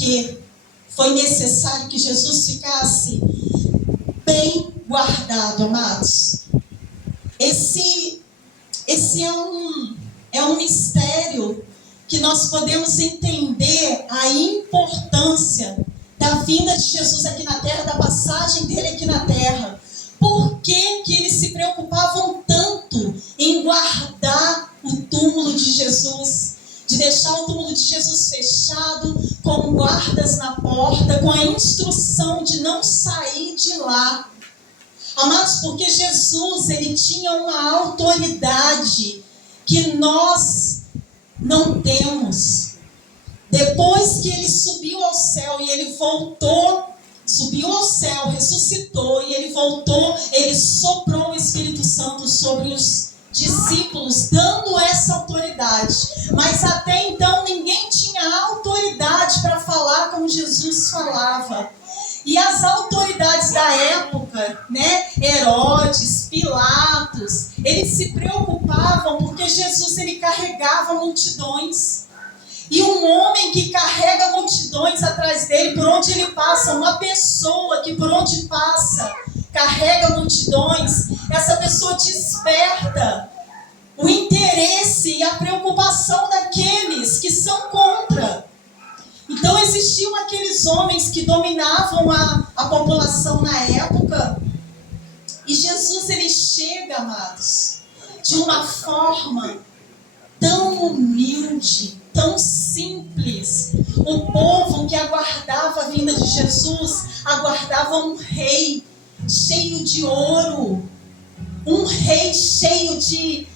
que foi necessário que Jesus ficasse bem guardado, amados. Esse é um mistério que nós podemos entender a importância da vinda de Jesus aqui na terra, da passagem dele aqui na terra. Por que que eles se preocupavam tanto em guardar o túmulo de Jesus? De deixar o túmulo de Jesus fechado, com guardas na porta, com a instrução de não sair de lá. Amados, porque Jesus, ele tinha uma autoridade que nós não temos. Depois que ele subiu ao céu e ele voltou, subiu ao céu, ressuscitou e ele voltou, ele soprou o Espírito Santo sobre os discípulos, dando essa autoridade. Mas até então ninguém tinha autoridade para falar como Jesus falava. E as autoridades da época, Herodes, Pilatos, eles se preocupavam porque Jesus, ele carregava multidões. E um homem que carrega multidões atrás dele, por onde ele passa, uma pessoa que por onde passa carrega multidões, essa pessoa desperta o interesse e a preocupação daqueles que são contra. Então existiam aqueles homens que dominavam a população na época. E Jesus, ele chega, amados, de uma forma tão humilde, tão simples. O povo que aguardava a vinda de Jesus, aguardava um rei cheio de ouro, um rei cheio de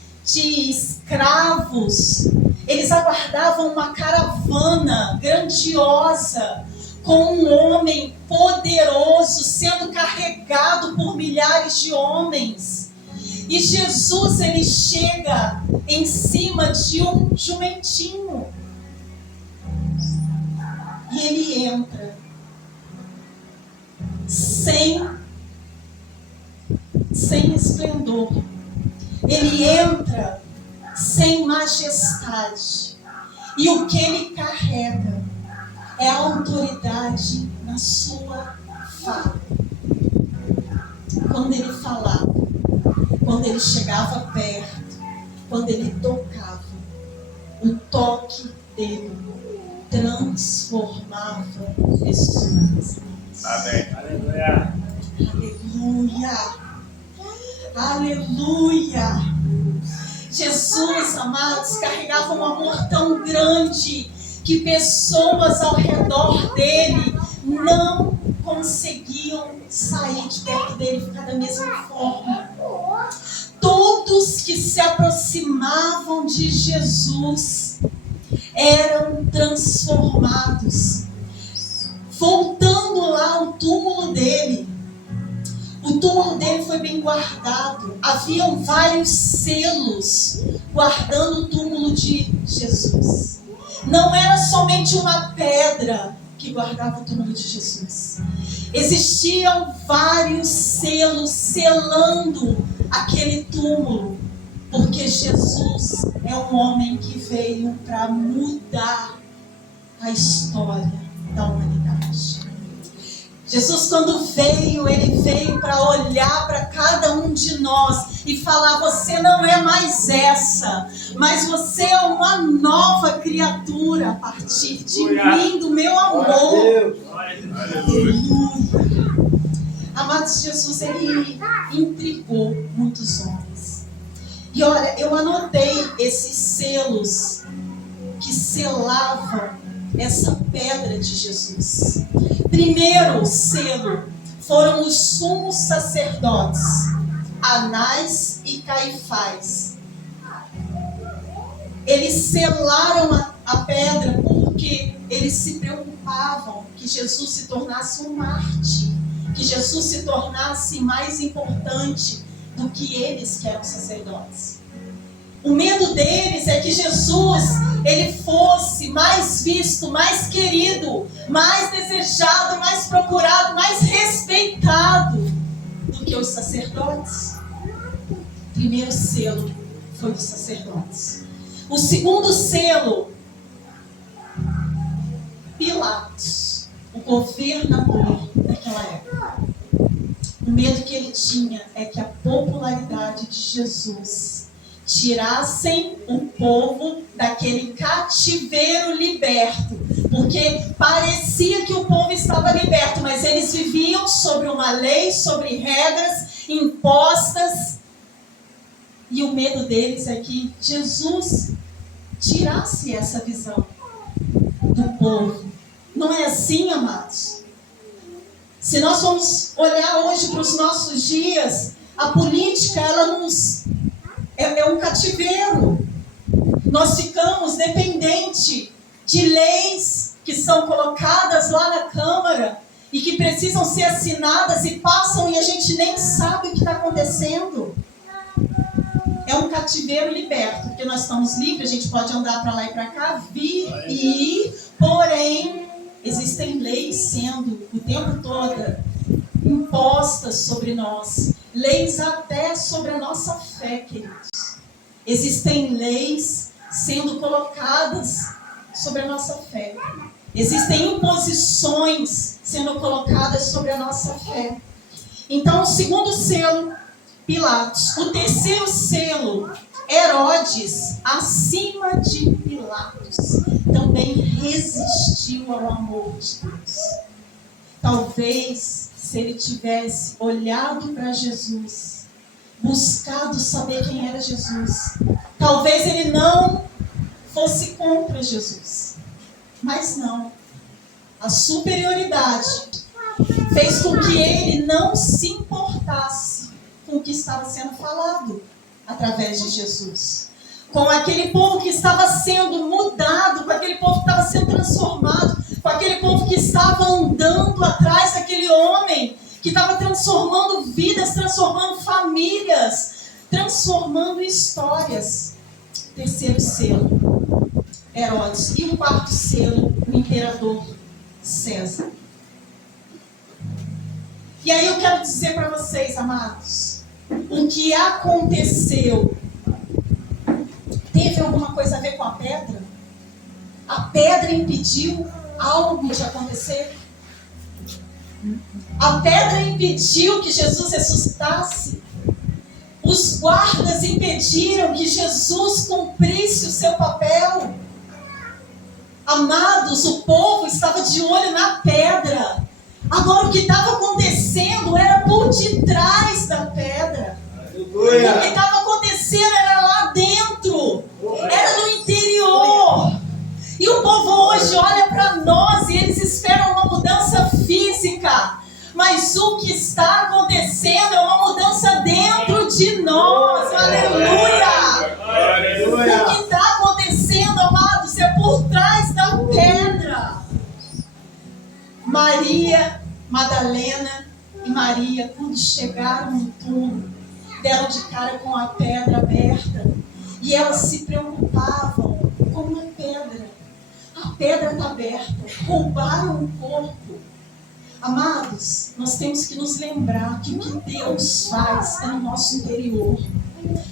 escravos. Eles aguardavam uma caravana grandiosa, com um homem poderoso sendo carregado por milhares de homens. E Jesus, ele chega em cima de um jumentinho. E ele entra sem esplendor. Ele entra sem majestade. E o que ele carrega é a autoridade na sua fala. Quando ele falava, quando ele chegava perto, quando ele tocava, o toque dele transformava pessoas. Amém. Aleluia. Aleluia. Aleluia. Jesus, amados, carregava um amor tão grande que pessoas ao redor dele não conseguiam sair de perto dele, ficar da mesma forma. Todos que se aproximavam de Jesus eram transformados. Voltando lá ao túmulo dele, o túmulo dele foi bem guardado. Haviam vários selos guardando o túmulo de Jesus. Não era somente uma pedra que guardava o túmulo de Jesus. Existiam vários selos selando aquele túmulo, porque Jesus é um homem que veio para mudar a história da humanidade. Jesus, quando veio, ele veio para olhar para cada um de nós e falar: você não é mais essa, mas você é uma nova criatura a partir de mim, do meu amor. Aleluia. Amados, Jesus, ele intrigou muitos homens. E olha, eu anotei esses selos que selavam essa pedra de Jesus. Primeiro selo foram os sumos sacerdotes, Anás e Caifás. Eles selaram a pedra porque eles se preocupavam que Jesus se tornasse um mártir, que Jesus se tornasse mais importante do que eles, que eram sacerdotes. O medo deles é que Jesus, ele fosse mais visto, mais querido, mais desejado, mais procurado, mais respeitado do que os sacerdotes. O primeiro selo foi dos sacerdotes. O segundo selo Pilatos, o governador daquela época, o medo que ele tinha é que a popularidade de Jesus tirassem o povo daquele cativeiro liberto, porque parecia que o povo estava liberto, mas eles viviam sobre uma lei, sobre regras impostas, e o medo deles é que Jesus tirasse essa visão do povo. Não é assim, amados? Se nós formos olhar hoje para os nossos dias, a política, ela nos é um cativeiro. Nós ficamos dependentes de leis que são colocadas lá na Câmara e que precisam ser assinadas e passam e a gente nem sabe o que está acontecendo. É um cativeiro liberto, porque nós estamos livres, a gente pode andar para lá e para cá, vir e ir, porém, existem leis sendo o tempo todo impostas sobre nós, leis até sobre a nossa fé, queridos. Existem leis sendo colocadas sobre a nossa fé. Existem imposições sendo colocadas sobre a nossa fé. Então, o segundo selo, Pilatos. O terceiro selo, Herodes, acima de Pilatos, também resistiu ao amor de Deus. Talvez, se ele tivesse olhado para Jesus, buscado saber quem era Jesus, talvez ele não fosse contra Jesus. Mas não. A superioridade fez com que ele não se importasse com o que estava sendo falado através de Jesus. Com aquele povo que estava sendo mudado, com aquele povo que estava sendo transformado, com aquele povo que estava andando atrás daquele homem, que estava transformando vidas, transformando famílias, transformando histórias. Terceiro selo, Herodes. E o quarto selo, o imperador César. E aí eu quero dizer para vocês, amados, o que aconteceu teve alguma coisa a ver com a pedra? A pedra impediu algo de acontecer? A pedra impediu que Jesus ressuscitasse? Os guardas impediram que Jesus cumprisse o seu papel? Amados, o povo estava de olho na pedra. Agora o que estava acontecendo era por detrás da pedra. O que estava acontecendo era lá dentro. Era no interior. E o povo hoje olha para nós e eles esperam uma mudança física. Mas o que está acontecendo é uma mudança dentro de nós. Aleluia! O que está acontecendo, amados, é por trás da pedra. Maria Madalena e Maria, quando chegaram no túmulo, deram de cara com a pedra aberta. E elas se preocupavam com a pedra. A pedra está aberta. Roubaram o corpo. Amados, nós temos que nos lembrar que o que Deus faz é no nosso interior.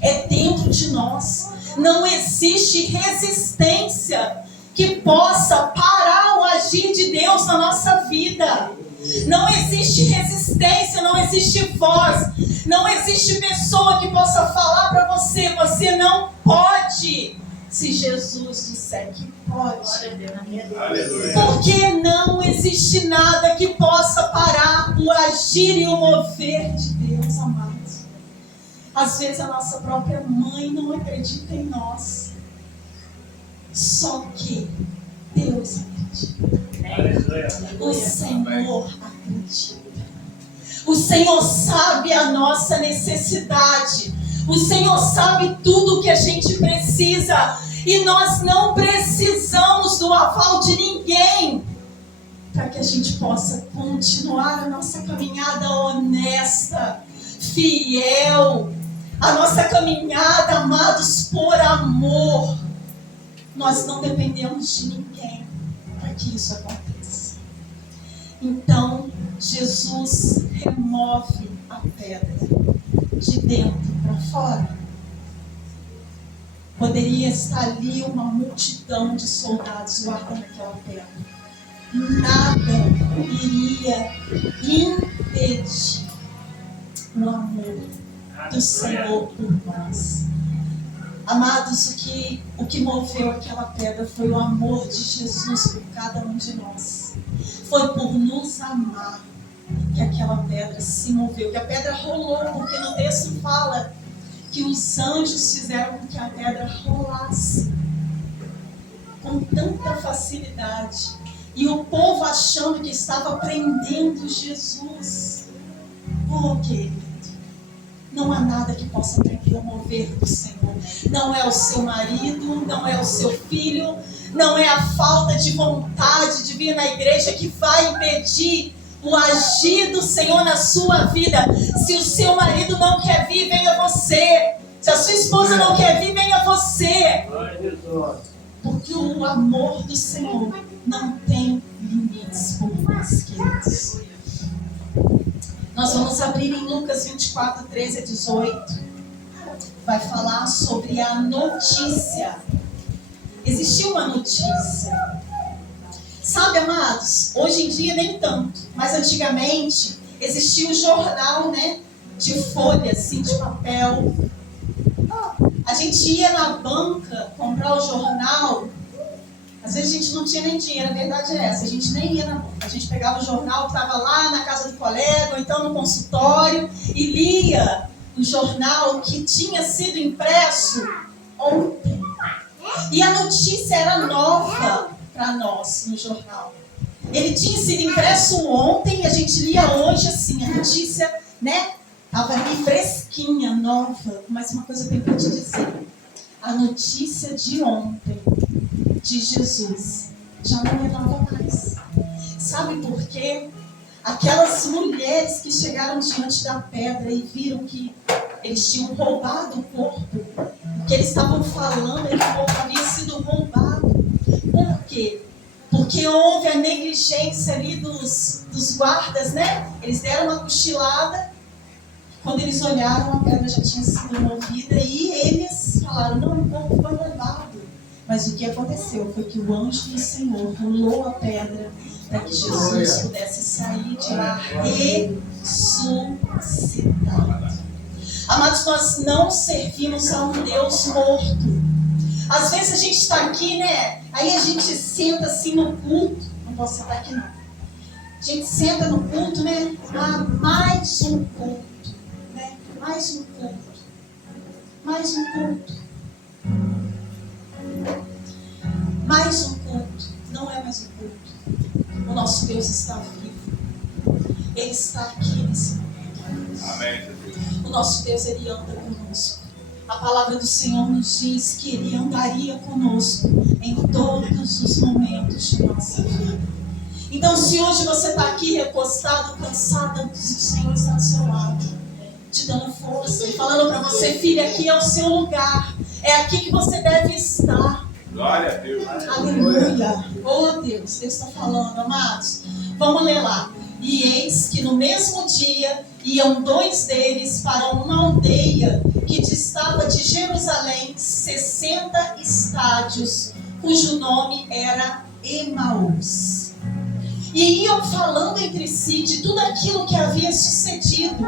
É dentro de nós. Não existe resistência que possa parar o agir de Deus na nossa vida. Não existe resistência, não existe voz, não existe pessoa que possa falar para você, você não pode, se Jesus disser que pode. Porque não existe nada que possa parar o agir e o mover de Deus, amados. Às vezes a nossa própria mãe não acredita em nós. Só que Deus acredita. O Senhor acredita. O Senhor sabe a nossa necessidade. O Senhor sabe tudo o que a gente precisa. E nós não precisamos do aval de ninguém para que a gente possa continuar a nossa caminhada honesta, fiel. A nossa caminhada, amados, por amor. Nós não dependemos de ninguém para que isso aconteça. Então, Jesus remove a pedra de dentro para fora. Poderia estar ali uma multidão de soldados guardando aquela pedra. iria impedir o amor do Senhor por nós. Amados, o que moveu aquela pedra foi o amor de Jesus por cada um de nós. Foi por nos amar que aquela pedra se moveu, que a pedra rolou, porque no texto fala que os anjos fizeram com que a pedra rolasse com tanta facilidade. E o povo achando que estava prendendo Jesus. Oh, querido, não há nada que possa prender o mover do Senhor. Não é o seu marido, não é o seu filho, não é a falta de vontade de vir na igreja que vai impedir o agir do Senhor na sua vida. Se o seu marido não quer vir, venha você. Se a sua esposa não quer vir, venha você. Porque o amor do Senhor não tem limites por nós, queridos. Nós vamos abrir em Lucas 24, 13 a 18. Vai falar sobre a notícia. Existiu uma notícia. Sabe, amados, hoje em dia nem tanto, mas antigamente existia o jornal, né? De folha, assim, de papel. A gente ia na banca comprar o jornal. Às vezes a gente não tinha nem dinheiro, a verdade é essa. A gente nem ia na banca. A gente pegava o jornal que estava lá na casa do colega, ou então no consultório, e lia o jornal que tinha sido impresso ontem. E a notícia era nova para nós no jornal. Ele tinha sido impresso ontem e a gente lia hoje assim, a notícia, né? Estava ali fresquinha, nova. Mas uma coisa eu tenho para te dizer. A notícia de ontem, de Jesus, já não é nova mais. Sabe por quê? Aquelas mulheres que chegaram diante da pedra e viram que eles tinham roubado o corpo, que eles estavam falando que o corpo havia sido roubado. Por quê? Porque houve a negligência ali dos guardas, né? Eles deram uma cochilada. Quando eles olharam, a pedra já tinha sido movida e eles falaram, não, o corpo foi roubado. Mas o que aconteceu foi que o anjo do Senhor rolou a pedra para que Jesus pudesse sair de lá ressuscitado. Amados, nós não servimos a um Deus morto. Às vezes a gente está aqui, né? Aí a gente senta assim no culto. Não posso sentar aqui não. A gente senta no culto, né? Ah, mais um culto, né? Mais um culto. Mais um culto. Mais um culto. Não é mais um culto. O nosso Deus está vivo. Ele está aqui nesse momento. Amém. O nosso Deus, Ele anda conosco. A palavra do Senhor nos diz que Ele andaria conosco em todos os momentos de nossa vida. Então, se hoje você está aqui recostado, cansada, o Senhor está do seu lado, te dando força e falando para você, filha, aqui é o seu lugar. É aqui que você deve estar. Glória a Deus. Aleluia. Oh, Deus está falando, amados. Vamos ler lá. E eis que no mesmo dia iam dois deles para uma aldeia que distava de Jerusalém 60 estádios, cujo nome era Emaús. E iam falando entre si de tudo aquilo que havia sucedido.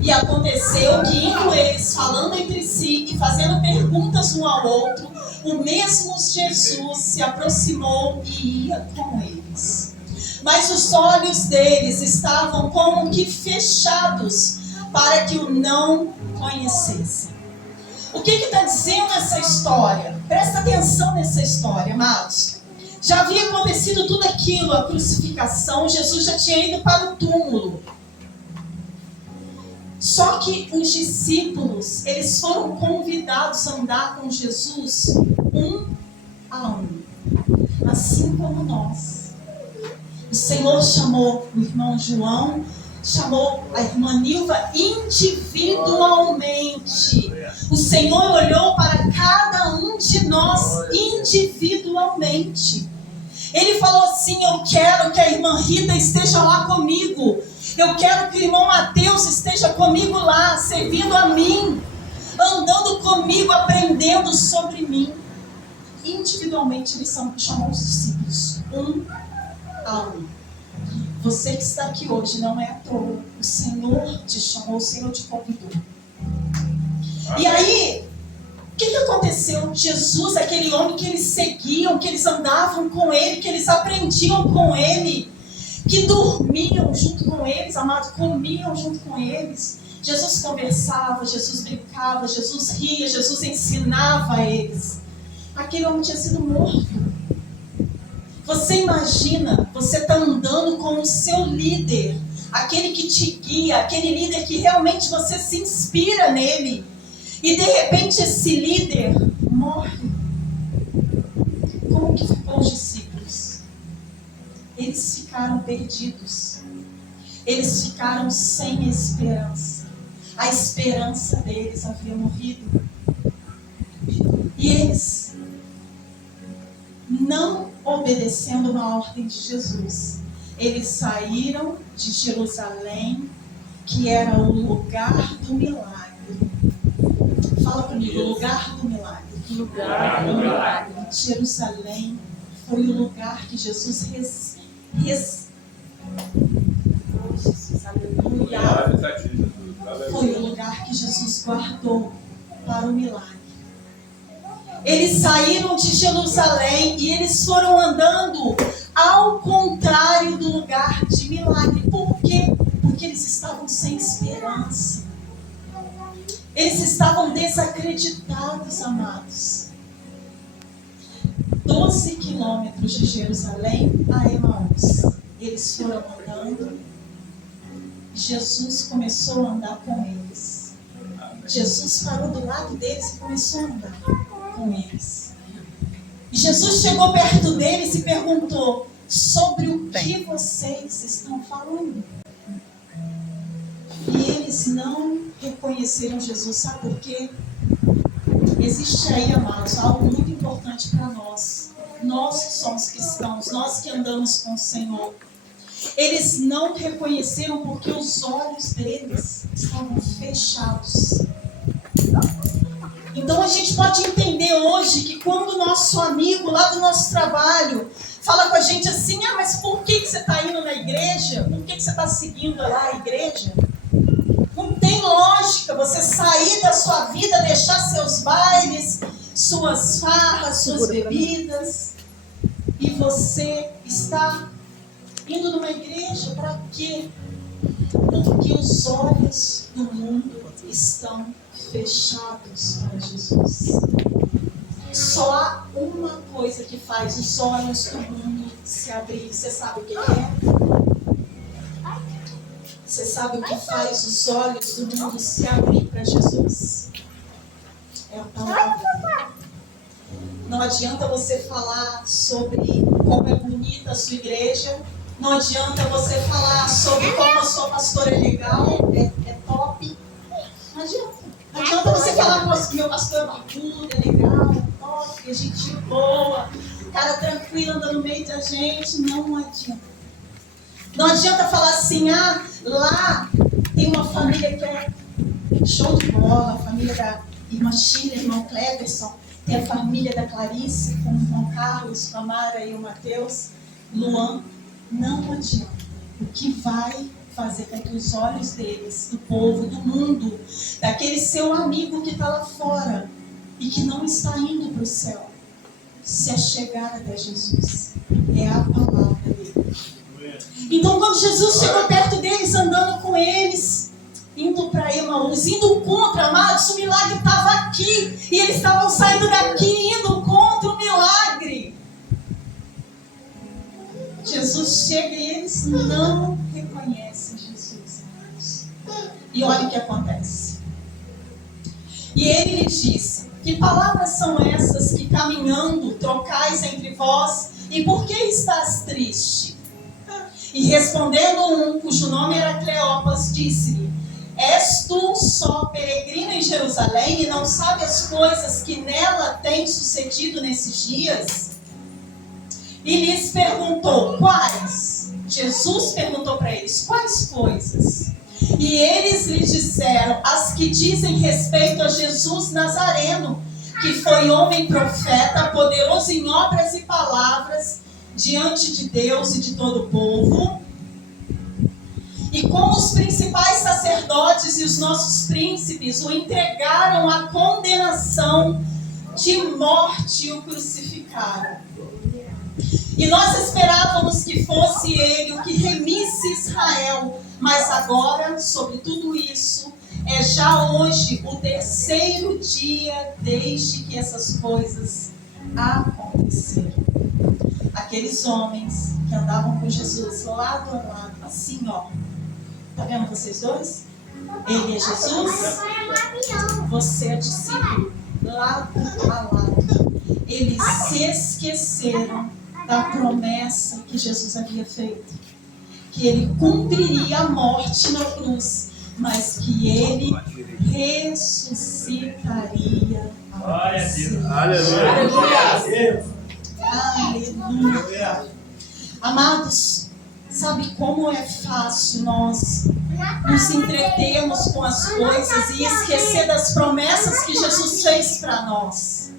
E aconteceu que, indo eles falando entre si e fazendo perguntas um ao outro, o mesmo Jesus se aproximou e ia com eles. Mas os olhos deles estavam como que fechados para que o não conhecessem. O que está dizendo essa história? Presta atenção nessa história, amados. Já havia acontecido tudo aquilo, a crucificação, Jesus já tinha ido para o túmulo. Só que os discípulos, eles foram convidados a andar com Jesus um a um, assim como nós. O Senhor chamou o irmão João, chamou a irmã Nilva individualmente. O Senhor olhou para cada um de nós individualmente. Ele falou assim, eu quero que a irmã Rita esteja lá comigo. Eu quero que o irmão Mateus esteja comigo lá, servindo a mim, andando comigo, aprendendo sobre mim. Individualmente ele chamou os discípulos, um a um. Você que está aqui hoje não é à toa. O Senhor te chamou, o Senhor te convidou. E aí, o que aconteceu? Jesus, aquele homem que eles seguiam, que eles andavam com ele, que eles aprendiam com ele, que dormiam junto com eles, amado, comiam junto com eles. Jesus conversava, Jesus brincava, Jesus ria, Jesus ensinava a eles. Aquele homem tinha sido morto. Você imagina, você está andando com o seu líder, aquele que te guia, aquele líder que realmente você se inspira nele. E de repente esse líder morre. Como que ficou os discípulos? Eles ficaram perdidos. Eles ficaram sem esperança. A esperança deles havia morrido. E eles, não obedecendo uma ordem de Jesus, eles saíram de Jerusalém, que era o lugar do milagre. Fala comigo, o lugar do milagre. Lugar do milagre. Jerusalém foi o lugar que Jesus aleluia. Foi o lugar que Jesus guardou para o milagre. Eles saíram de Jerusalém e eles foram andando ao contrário do lugar de milagre. Por quê? Porque eles estavam sem esperança. Eles estavam desacreditados, amados. 12 quilômetros de Jerusalém a Emaús. Eles foram andando. Jesus começou a andar com eles. Jesus parou do lado deles e começou a andar com eles. E Jesus chegou perto deles e perguntou: sobre o que vocês estão falando? E eles não reconheceram Jesus. Sabe por quê? Existe aí, amados, algo muito importante para nós. Nós que somos cristãos, nós que andamos com o Senhor. Eles não reconheceram porque os olhos deles estavam fechados. Então a gente pode entender hoje que quando o nosso amigo lá do nosso trabalho fala com a gente assim: ah, mas por que você está indo na igreja? Por que você está seguindo lá a igreja? Não tem lógica você sair da sua vida, deixar seus bailes, suas farras, suas bebidas, e você está indo numa igreja para quê? Porque os olhos do mundo estão fechados para Jesus. Só há uma coisa que faz os olhos do mundo se abrir. Você sabe o que é? Você sabe o que faz os olhos do mundo se abrir para Jesus? É a palavra. Não adianta você falar sobre como é bonita a sua igreja. Não adianta você falar sobre como a sua pastora é legal, é top. Não adianta. Não adianta você falar que meu pastor é barbudo, é legal, é top, é gente boa, cara tranquilo, anda no meio da gente. Não adianta. Não adianta falar assim: ah, lá tem uma família que é show de bola, a família da irmã Sheila, irmão Cleverson, tem a família da Clarice, com o irmão Carlos, com a Mara e o Mateus, Luan. Não adianta. O que vai fazer com que os olhos deles, do povo, do mundo, daquele seu amigo que está lá fora e que não está indo para o céu, se achegar até Jesus, é a palavra dele. Então, quando Jesus chegou perto deles, andando com eles, indo para Emaús, indo contra, amados, o milagre estava aqui, e eles estavam saindo daqui, indo contra o milagre. Jesus chega e eles não reconhecem Jesus, amados. E olha o que acontece. E ele lhe disse: que palavras são essas que caminhando trocais entre vós, e por que estás triste? E respondendo um, cujo nome era Cleopas, disse-lhe: és tu só peregrino em Jerusalém e não sabe as coisas que nela têm sucedido nesses dias? E lhes perguntou: quais? Jesus perguntou para eles: quais coisas? E eles lhe disseram: as que dizem respeito a Jesus Nazareno, que foi homem profeta, poderoso em obras e palavras, diante de Deus e de todo o povo, que como os principais sacerdotes e os nossos príncipes o entregaram à condenação de morte e o crucificaram. E nós esperávamos que fosse ele o que remisse Israel, mas agora, sobre tudo isso, é já hoje o terceiro dia desde que essas coisas aconteceram. Aqueles homens que andavam com Jesus lado a lado, assim ó, tá vendo vocês dois? Ele é Jesus, você é discípulo, lado a lado. Eles se esqueceram da promessa que Jesus havia feito, que ele cumpriria a morte na cruz, mas que ele ressuscitaria ao terceiro. Aleluia. Aleluia. Amados, sabe como é fácil nós nos entretermos com as coisas e esquecer das promessas que Jesus fez para nós?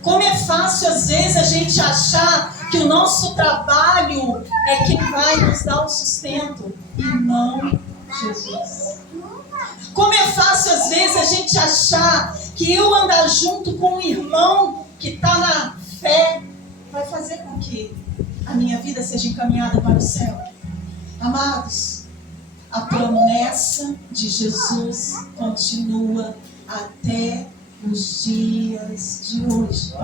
Como é fácil às vezes a gente achar que o nosso trabalho é quem vai nos dar o sustento e não Jesus. Como é fácil às vezes a gente achar que eu andar junto com um irmão que está na fé vai fazer com que a minha vida seja encaminhada para o céu. Amados, a promessa de Jesus continua até os dias de hoje.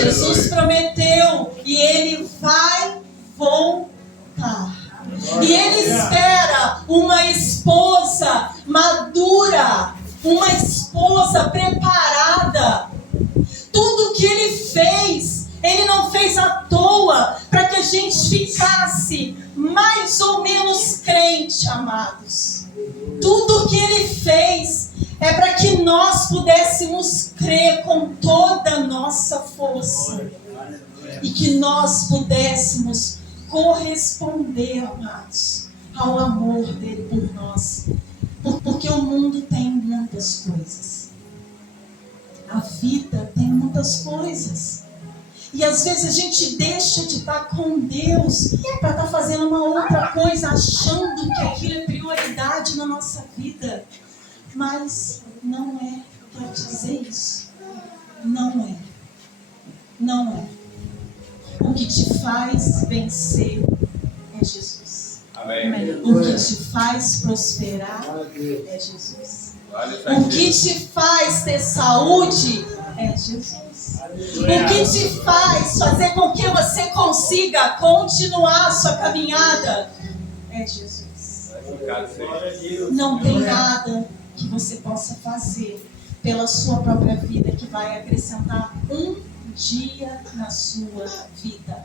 Jesus prometeu e ele vai voltar. E ele espera uma esposa madura, uma esposa preparada. Tudo que ele fez, ele não fez à toa para que a gente ficasse mais ou menos crente, amados. Tudo que ele fez é para que nós pudéssemos crer com toda a nossa força e que nós pudéssemos corresponder, amados, ao amor dele por nós. Porque o mundo tem muitas coisas. A vida tem muitas coisas. E às vezes a gente deixa de estar com Deus para estar fazendo uma outra coisa, achando que aquilo é prioridade na nossa vida. Mas não é, quero dizer isso. Não é. Não é. O que te faz vencer é Jesus. Amém. O que te faz prosperar é Jesus. O que te faz ter saúde é Jesus. O que te faz fazer com que você consiga continuar a sua caminhada é Jesus. Não tem nada que você possa fazer pela sua própria vida que vai acrescentar um dia na sua vida.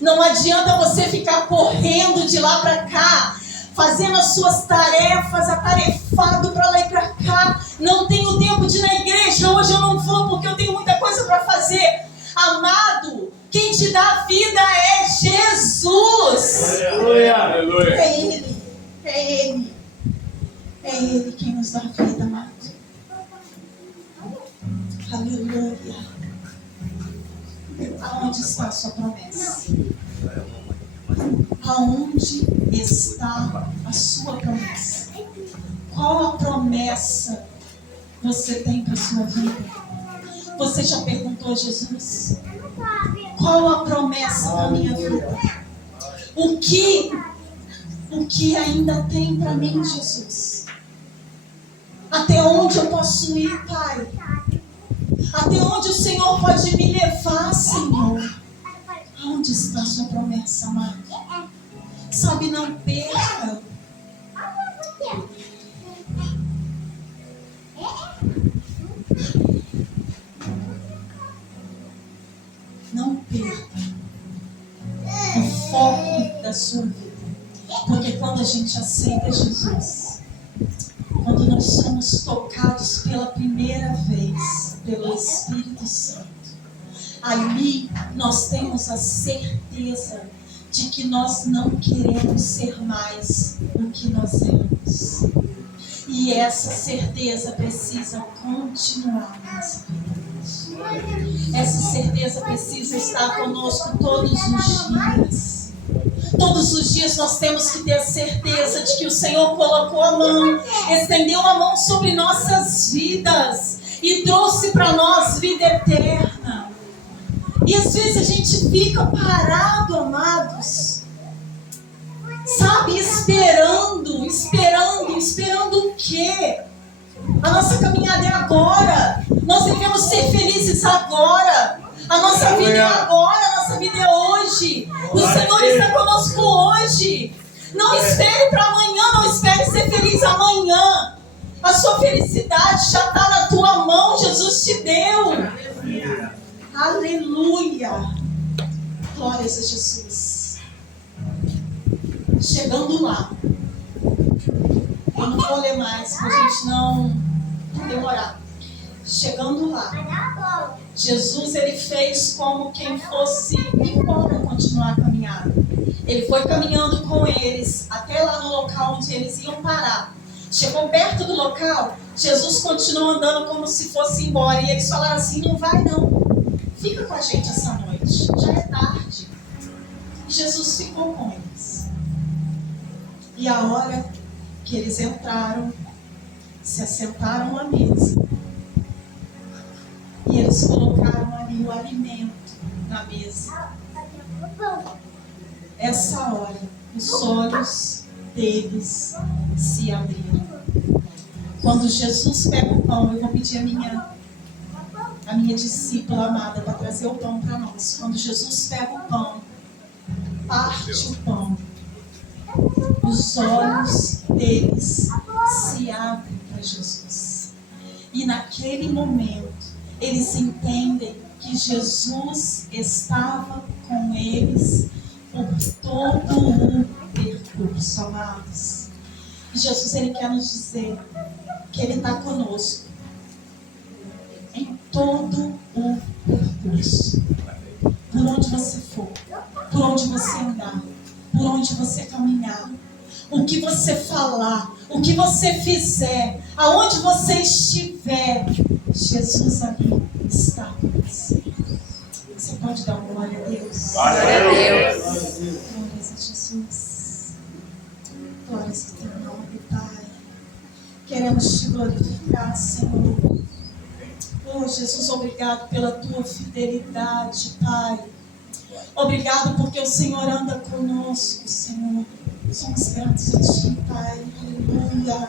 Não adianta você ficar correndo de lá para cá, fazendo as suas tarefas, atarefado para lá e para cá. Não tenho tempo de ir na igreja, hoje eu não vou porque eu tenho muita coisa para fazer. Amado, quem te dá a vida é Jesus. Aleluia. É Ele, é Ele. É Ele quem nos dá a vida, amado. Aleluia. Aonde está a sua promessa? Aonde está a sua promessa? Qual a promessa você tem para a sua vida? Você já perguntou a Jesus? Qual a promessa para a minha vida? O que ainda tem para mim, Jesus? Até onde eu posso ir, Pai? Até onde o Senhor pode me levar, Senhor? Aonde está a sua promessa, amado? Sabe, não perca. Não perca o foco da sua vida. Porque quando a gente aceita Jesus, quando nós somos tocados pela primeira vez pelo Espírito Santo, ali nós temos a certeza de que nós não queremos ser mais o que nós éramos. E essa certeza precisa continuar na nossa vida. Essa certeza precisa estar conosco todos os dias. Todos os dias nós temos que ter a certeza de que o Senhor colocou a mão, estendeu a mão sobre nossas vidas e trouxe para nós vida eterna. E às vezes a gente fica parado, amados, sabe, esperando o quê? A nossa caminhada é agora. Nós devemos ser felizes agora. A nossa vida é agora, a nossa vida é hoje. O Senhor está conosco hoje. Não espere para amanhã, não espere ser feliz amanhã. A sua felicidade já está na tua mão, Jesus te deu. Aleluia. Glórias a Jesus. Chegando lá. Eu não vou ler mais para a gente não demorar. Chegando lá, Jesus ele fez como quem fosse embora continuar a caminhada. Ele foi caminhando com eles até lá no local onde eles iam parar. Chegou perto do local, Jesus continuou andando como se fosse embora. E eles falaram assim: não vai não, fica com a gente essa noite, já é tarde. E Jesus ficou com eles. E a hora que eles entraram, se assentaram à mesa. E eles colocaram ali o alimento na mesa. Essa hora, os olhos deles se abriram. Quando Jesus pega o pão, eu vou pedir a minha discípula amada para trazer o pão para nós. Quando Jesus pega o pão, parte o pão, os olhos deles se abrem para Jesus. E naquele momento, eles entendem que Jesus estava com eles por todo o percurso, amados. E Jesus, ele quer nos dizer que ele está conosco em todo o percurso. Por onde você for, por onde você andar, por onde você caminhar, o que você falar, o que você fizer, aonde você estiver, Jesus ali está com você. Você pode dar uma glória a Deus? Glória a Deus. Glórias a Jesus. Glórias a teu nome, Pai. Queremos te glorificar, Senhor. Oh, Jesus, obrigado pela tua fidelidade, Pai. Obrigado porque o Senhor anda conosco, Senhor. Somos gratos a ti, Pai. Aleluia.